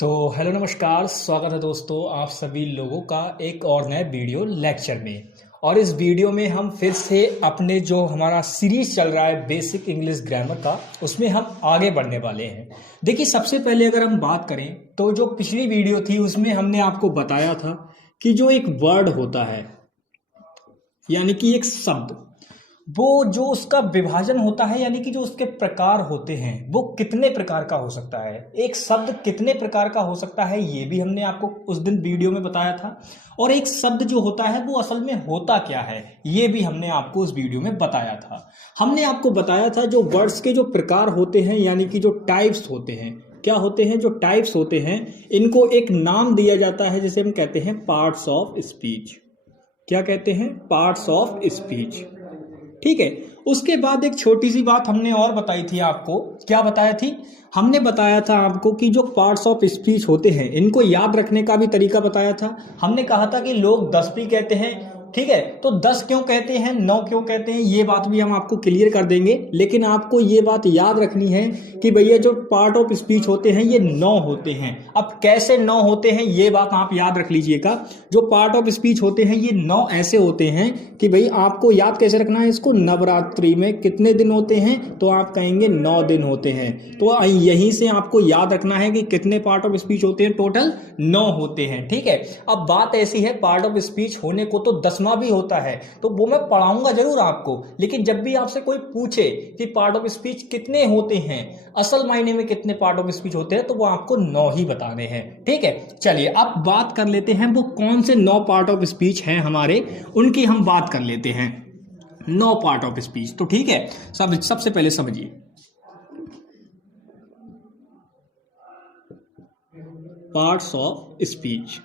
तो हेलो नमस्कार, स्वागत है दोस्तों आप सभी लोगों का एक और नए वीडियो लेक्चर में। और इस वीडियो में हम फिर से अपने जो हमारा सीरीज चल रहा है बेसिक इंग्लिश ग्रामर का, उसमें हम आगे बढ़ने वाले हैं। देखिए, सबसे पहले अगर हम बात करें तो जो पिछली वीडियो थी उसमें हमने आपको बताया था कि जो एक वर्ड होता है यानी कि एक शब्द, वो जो उसका विभाजन होता है यानी कि जो उसके प्रकार होते हैं वो कितने प्रकार का हो सकता है, एक शब्द कितने प्रकार का हो सकता है, ये भी हमने आपको उस दिन वीडियो में बताया था। और एक शब्द जो होता है वो असल में होता क्या है, ये भी हमने आपको उस वीडियो में बताया था। हमने आपको बताया था जो वर्ड्स के जो प्रकार होते हैं यानी कि जो टाइप्स होते हैं, क्या होते हैं, जो टाइप्स होते हैं, इनको एक नाम दिया जाता है जिसे हम कहते हैं पार्ट्स ऑफ स्पीच। क्या कहते हैं? Parts of speech. ठीक है। उसके बाद एक छोटी सी बात हमने और बताई थी आपको। क्या बताया थी? हमने बताया था आपको कि जो पार्ट्स ऑफ स्पीच होते हैं इनको याद रखने का भी तरीका बताया था। हमने कहा था कि लोग 10 भी कहते हैं, ठीक है, तो 10 क्यों कहते हैं, 9 क्यों कहते हैं, ये बात भी हम आपको क्लियर कर देंगे। लेकिन आपको ये बात याद रखनी है कि भैया जो पार्ट ऑफ स्पीच होते हैं ये 9 होते हैं। अब कैसे 9 होते हैं ये बात आप याद रख लीजिएगा। जो पार्ट ऑफ स्पीच होते हैं ये 9 ऐसे होते हैं कि भाई आपको याद कैसे रखना है इसको। नवरात्रि में कितने दिन होते हैं, तो आप कहेंगे 9 दिन होते हैं। तो यहीं से आपको याद रखना है कि कितने पार्ट ऑफ स्पीच होते हैं, टोटल 9 होते हैं। ठीक है। अब बात ऐसी है, पार्ट ऑफ स्पीच होने को तो 10वां भी होता है, तो वो मैं पढ़ाऊंगा जरूर आपको। लेकिन जब भी आपसे कोई पूछे कि पार्ट ऑफ स्पीच कितने होते हैं, असल मायने में कितने पार्ट ऑफ स्पीच होते हैं, तो वो आपको 9 ही बताने हैं। ठीक है। चलिए अब बात कर लेते हैं वो कौन से 9 पार्ट ऑफ स्पीच हैं हमारे, उनकी हम बात कर लेते हैं। 9 पार्ट ऑफ स्पीच, तो ठीक है, सबसे पहले समझिए। Parts of speech.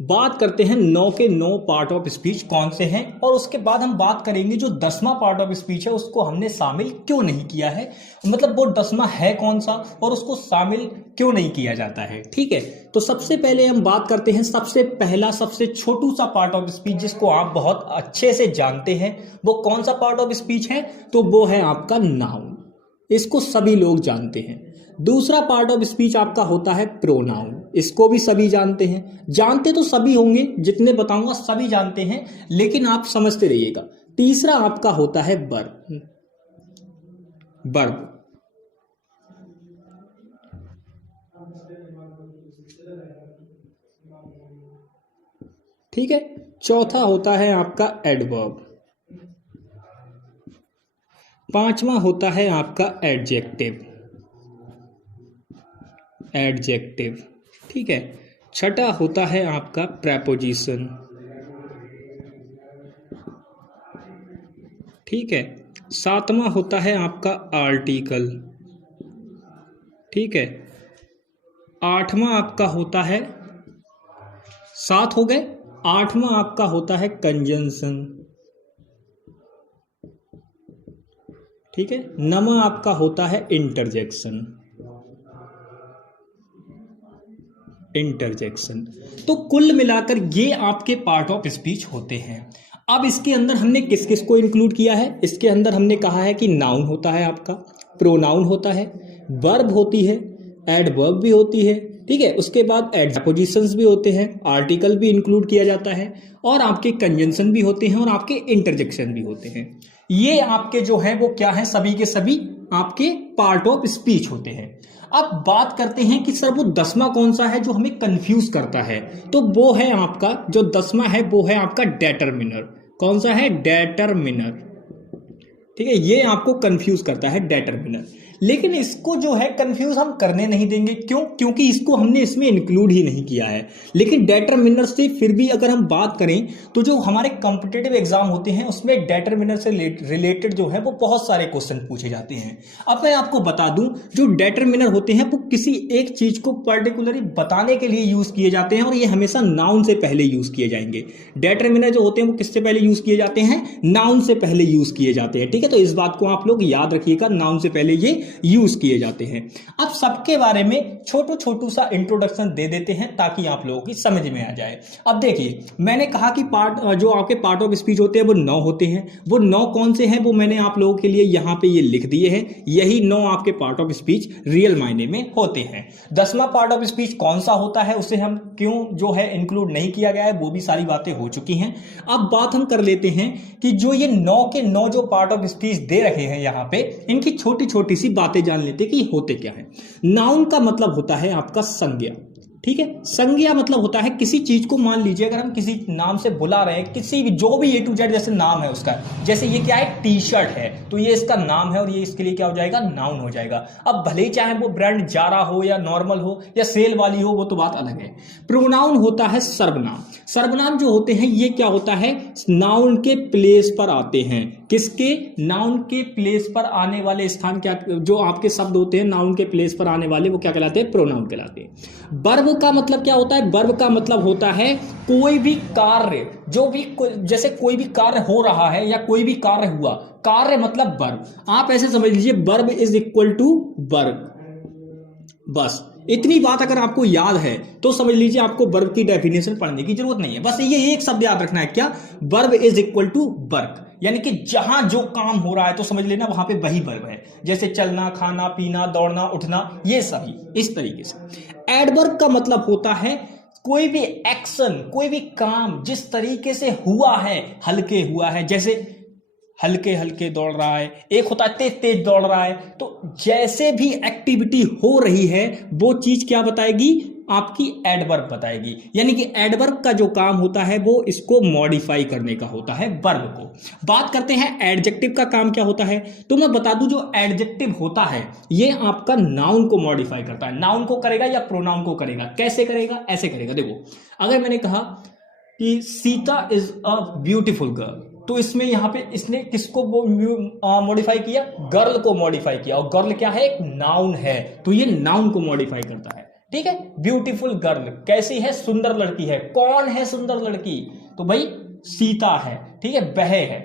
बात करते हैं 9 के 9 पार्ट ऑफ स्पीच कौन से हैं, और उसके बाद हम बात करेंगे जो 10वां पार्ट ऑफ स्पीच है उसको हमने शामिल क्यों नहीं किया है, मतलब वो 10वां है कौन सा और उसको शामिल क्यों नहीं किया जाता है। ठीक है। तो सबसे पहले हम बात करते हैं सबसे पहला, सबसे छोटू सा पार्ट ऑफ स्पीच जिसको आप बहुत अच्छे से जानते हैं। वो कौन सा पार्ट ऑफ स्पीच है? तो वो है आपका नाउन। इसको सभी लोग जानते हैं। दूसरा पार्ट ऑफ स्पीच आपका होता है प्रोनाउन। इसको भी सभी जानते हैं। जानते तो सभी होंगे, जितने बताऊंगा सभी जानते हैं, लेकिन आप समझते रहिएगा। तीसरा आपका होता है वर्ब। वर्ब, ठीक है। चौथा होता है आपका एडवर्ब। पांचवा होता है आपका एडजेक्टिव। एडजेक्टिव, ठीक है। छठा होता है आपका प्रेपोजिशन, ठीक है। सातवां होता है आपका आर्टिकल, ठीक है। आठवां आपका होता है, 7 हो गए। आठवां आपका होता है कंजंक्शन, ठीक है। 9वां आपका होता है इंटरजेक्शन। तो कुल मिलाकर ये आपके पार्ट ऑफ स्पीच होते हैं। अब इसके अंदर हमने किस किस को इंक्लूड किया है? इसके अंदर हमने कहा है कि नाउन होता है आपका, प्रोनाउन होता है, वर्ब होती है, एडवर्ब भी होती है, ठीक है। उसके बाद एडपोजिशंस भी होते हैं, आर्टिकल भी इंक्लूड किया जाता है, और आपके कंजंक्शन भी होते हैं, और आपके इंटरजेक्शन भी होते हैं। ये आपके जो है वो क्या है, सभी के सभी आपके पार्ट ऑफ स्पीच होते हैं। अब बात करते हैं कि सर वो 10वां कौन सा है जो हमें कंफ्यूज करता है, तो वो है आपका जो 10वां है वो है आपका डेटरमिनर। कौन सा है? डेटरमिनर, ठीक है। ये आपको कंफ्यूज करता है डेटरमिनर, लेकिन इसको जो है कंफ्यूज हम करने नहीं देंगे। क्यों? क्योंकि इसको हमने इसमें इंक्लूड ही नहीं किया है। लेकिन डेटरमिनर से फिर भी अगर हम बात करें तो जो हमारे कॉम्पिटिटिव एग्जाम होते हैं उसमें डेटरमिनर से रिलेटेड जो है वो बहुत सारे क्वेश्चन पूछे जाते हैं। अब मैं आपको बता दूं, जो डेटरमिनर होते हैं वो किसी एक चीज को पर्टिकुलरली बताने के लिए यूज किए जाते हैं, और ये हमेशा नाउन से पहले यूज किए जाएंगे। डेटरमिनर जो होते हैं वो किससे पहले यूज किए जाते हैं? नाउन से पहले यूज किए जाते हैं, ठीक है। तो इस बात को आप लोग याद रखिएगा, नाउन से पहले ये यूज किए जाते हैं। अब सबके बारे में छोटू छोटू सा इंट्रोडक्शन दे देते हैं ताकि आप लोगों की समझ में आ जाए। अब देखिए, मैंने कहा कि जो आपके पार्ट ऑफ स्पीच होते हैं वो 9 होते हैं। वो 9 कौन से हैं वो मैंने आप लोगों के लिए यहाँ पे ये लिख दिए हैं। यही 9 आपके पार्ट ऑफ स्पीच रियल मायने में होते हैं। 10वां पार्ट ऑफ स्पीच कौन सा होता है, उसे हम क्यों जो है इंक्लूड नहीं किया गया है, वो भी सारी बातें हो चुकी हैं। अब बात हम कर लेते हैं कि जो ये 9 के 9 जो पार्ट ऑफ स्पीच दे रखे हैं यहाँ पे, इनकी छोटी छोटी सी बातें जान लेते हैं कि होते क्या है। नाउन का मतलब होता है आपका संज्ञा, ठीक है। संज्ञा मतलब होता है किसी चीज को, मान लीजिए अगर हम किसी नाम से बुला रहे हैं, किसी भी जो भी A to Z जैसे नाम है उसका, जैसे ये क्या है, टी शर्ट है, तो ये इसका नाम है और ये इसके लिए क्या हो जाएगा, नाउन हो जाएगा। अब भले ही चाहे वो ब्रांड जारा हो या नॉर्मल हो या सेल वाली हो, वो तो बात अलग है। प्रोनाउन होता है सर्वनाम। सर्वनाम जो होते हैं ये क्या होता है, नाउन के प्लेस पर आते हैं। किसके, नाउन के प्लेस पर आने वाले स्थान, क्या जो आपके शब्द होते हैं नाउन के प्लेस पर आने वाले, वो क्या कहलाते हैं, प्रोनाउन कहलाते हैं। वर्ब का मतलब क्या होता है, वर्ब का मतलब होता है कोई भी कार्य, जो भी जैसे कोई भी कार्य हो रहा है या कोई भी कार्य हुआ, कार्य मतलब वर्ब। आप ऐसे समझ लीजिए verb is equal to verb. बस इतनी बात अगर आपको याद है तो समझ लीजिए आपको वर्ब की डेफिनेशन पढ़ने की जरूरत नहीं है। बस ये एक शब्द याद रखना है, क्या, verb is equal to work, यानी कि जहां जो काम हो रहा है तो समझ लेना वहां पे वही वर्ब है। जैसे चलना, खाना, पीना, दौड़ना, उठना, ये सभी इस तरीके से। एडवर्ब का मतलब होता है कोई भी एक्शन, कोई भी काम जिस तरीके से हुआ है, हल्के हुआ है, जैसे हल्के हल्के दौड़ रहा है, एक होता है तेज तेज दौड़ रहा है। तो जैसे भी एक्टिविटी हो रही है वो चीज क्या बताएगी, आपकी एडवर्ब बताएगी। यानी कि एडवर्ब का जो काम होता है वो इसको मॉडिफाई करने का होता है, वर्ब को। बात करते हैं एडजेक्टिव का काम क्या होता है, तो मैं बता दूं जो एडजेक्टिव होता है ये आपका नाउन को मॉडिफाई करता है। नाउन को करेगा या प्रोनाउन को करेगा, कैसे करेगा, ऐसे करेगा। देखो, अगर मैंने कहा कि Sita is a beautiful girl, तो इसमें यहां पे इसने किसको मॉडिफाई किया, गर्ल को मॉडिफाई किया। और गर्ल क्या है, एक नाउन है, तो ये नाउन को मॉडिफाई करता है, ठीक है। ब्यूटीफुल गर्ल कैसी है, सुंदर लड़की है। कौन है सुंदर लड़की, तो भाई सीता है, ठीक है, वह है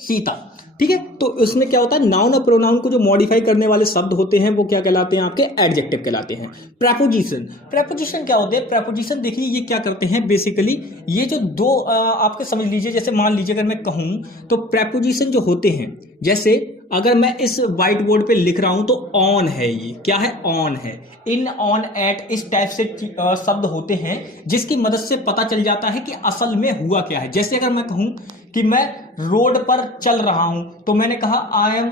सीता, ठीक है। तो उसमें क्या होता है, नाउन और प्रोनाउन को जो मॉडिफाई करने वाले शब्द होते हैं वो क्या कहलाते हैं, आपके एडजेक्टिव कहलाते हैं। प्रेपोजिशन, प्रेपोजिशन क्या होते हैं, प्रेपोजिशन देखिए ये क्या करते हैं, बेसिकली ये जो दो आपके समझ लीजिए, जैसे मान लीजिए अगर मैं कहूं तो प्रेपोजिशन जो होते हैं, जैसे अगर मैं इस व्हाइट बोर्ड पे लिख रहा हूं तो ऑन है, ये क्या है, ऑन है, इन, ऑन, एट, इस टाइप से शब्द होते हैं जिसकी मदद से पता चल जाता है कि असल में हुआ क्या है। जैसे अगर मैं कहूं कि मैं रोड पर चल रहा हूं, तो मैंने कहा I am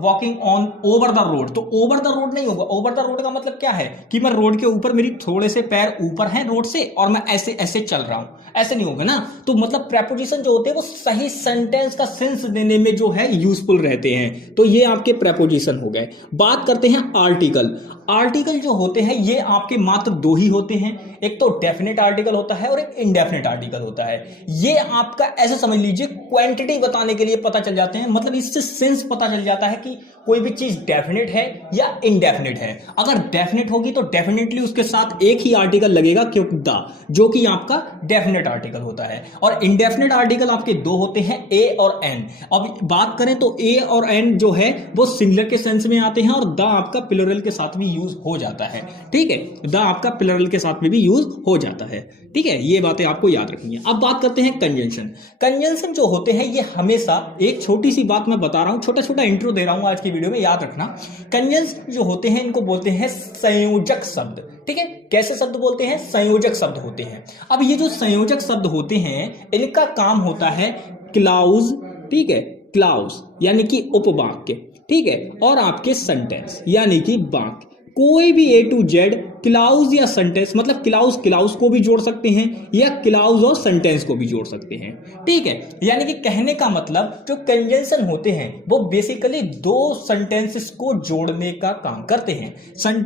walking on over the road, तो ओवर द रोड नहीं होगा। ओवर द रोड का मतलब क्या है कि मैं रोड के ऊपर, मेरी थोड़े से पैर ऊपर हैं रोड से और मैं ऐसे ऐसे चल रहा हूं, ऐसे नहीं होगा ना। तो मतलब प्रेपोजिशन जो होते हैं वो सही सेंटेंस का सेंस देने में जो है यूजफुल रहते हैं, तो ये आपके प्रेपोजिशन हो गए। बात करते हैं आर्टिकल। आर्टिकल जो होते हैं ये आपके मात्र 2 ही होते हैं, एक तो डेफिनेट आर्टिकल होता है और एक इनडेफिनेट आर्टिकल होता है। ये आपका ऐसे समझ लीजिए क्वांटिटी बताने के लिए पता चल जाते हैं, मतलब इससे सेंस पता चल जाता है कि कोई भी चीज डेफिनेट है या इनडेफिनेट है। अगर डेफिनेट होगी तो डेफिनेटली उसके साथ एक ही आर्टिकल लगेगा, क्योंकि द, जो कि आपका डेफिनेट आर्टिकल होता है। और इनडेफिनेट आर्टिकल आपके 2 होते हैं, ए और एन। अब बात करें तो ए और एन जो है वो सिंगुलर के सेंस में आते हैं और द आपका प्लूरल के साथ भी यूज हो जाता है, ठीक है, द आपका प्लूरल के साथ में भी यूज हो जाता है, ठीक है। ये बातें आपको याद रखनी है। अब बात करते हैं कंजंक्शन। कंजंक्शन जो होते हैं ये हमेशा, एक छोटी सी बात मैं बता रहा हूं, छोटा छोटा इंट्रो दे रहा हूं आज की वीडियो में, याद रखना। कंजंक्शन जो होते हैं इनको बोलते हैं संयोजक शब्द, ठीक है। कैसे शब्द बोलते हैं, संयोजक शब्द होते हैं। अब ये जो संयोजक शब्द होते हैं इनका काम होता है क्लाउज, ठीक है, क्लाउज यानी कि उपवाक्य, ठीक है, और आपके सेंटेंस यानी कि वाक्य। कोई भी A to Z क्लाउज या सेंटेंस, मतलब क्लाउज क्लाउज को भी जोड़ सकते हैं या क्लाउज और सेंटेंस को भी जोड़ सकते हैं, ठीक है। यानी कि कहने का मतलब जो कंजंक्शन होते हैं वो बेसिकली 2 सेंटेंसेस को जोड़ने का काम करते हैं।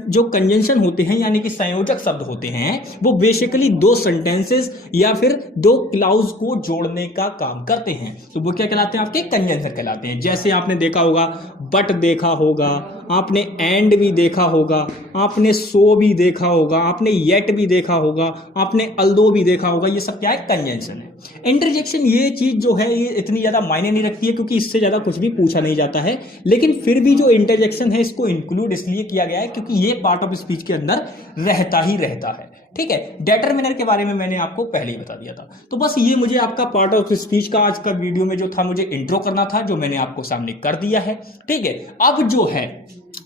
जो कंजंक्शन होते हैं यानी कि संयोजक शब्द होते हैं वो बेसिकली 2 सेंटेंसेस या फिर 2 क्लाउज को जोड़ने का काम करते हैं, तो वो क्या कहलाते हैं, आपके कंजंक्शन कहलाते हैं। जैसे आपने देखा होगा, बट देखा होगा, आपने एंड भी देखा होगा, आपने सो भी देखा होगा, आपने येट भी देखा होगा, आपने अल्दो भी देखा होगा। ये सब क्या है? कंजंक्शन है। इंटरजेक्शन ये चीज जो है ये इतनी ज्यादा मायने नहीं रखती है क्योंकि इससे ज्यादा कुछ भी पूछा नहीं जाता है, लेकिन फिर भी जो इंटरजेक्शन है इसको इंक्लूड इसलिए किया गया है क्योंकि ये पार्ट ऑफ स्पीच के अंदर रहता ही रहता है। ठीक है, डिटरमिनर के बारे में मैंने आपको पहले ही बता दिया था। तो बस ये मुझे आपका पार्ट ऑफ स्पीच का आज का वीडियो में जो था मुझे इंट्रो करना था, जो मैंने आपको सामने कर दिया है। ठीक है, अब जो है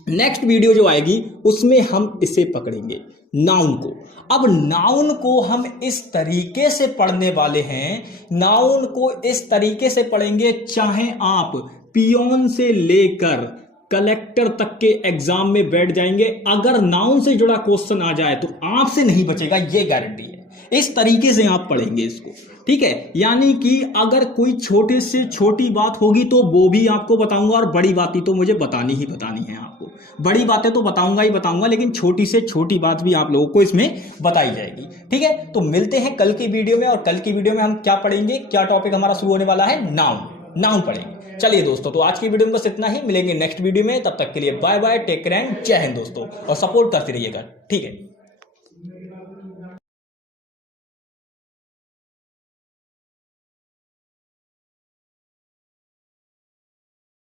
नेक्स्ट वीडियो जो आएगी उसमें हम इसे पकड़ेंगे, नाउन को। अब नाउन को हम इस तरीके से पढ़ने वाले हैं, नाउन को इस तरीके से पढ़ेंगे, चाहे आप पियोन से लेकर कलेक्टर तक के एग्जाम में बैठ जाएंगे, अगर नाउन से जुड़ा क्वेश्चन आ जाए तो आपसे नहीं बचेगा, ये गारंटी है। इस तरीके से आप पढ़ेंगे इसको। ठीक है, यानी कि अगर कोई छोटे से छोटी बात होगी तो वो भी आपको बताऊंगा, और बड़ी बातें तो मुझे बतानी ही बतानी है आपको। बड़ी बातें तो बताऊंगा ही बताऊंगा, लेकिन छोटी से छोटी बात भी आप लोगों को इसमें बताई जाएगी। ठीक है, तो मिलते हैं कल की वीडियो में, और कल की वीडियो में हम क्या पढ़ेंगे, क्या टॉपिक हमारा शुरू होने वाला है? नाउन पढ़ेंगे। चलिए दोस्तों, तो आज की वीडियो में बस इतना ही, मिलेंगे नेक्स्ट वीडियो में। तब तक के लिए bye bye, take care and Jai Hind दोस्तों, और सपोर्ट करते रहिएगा। ठीक है।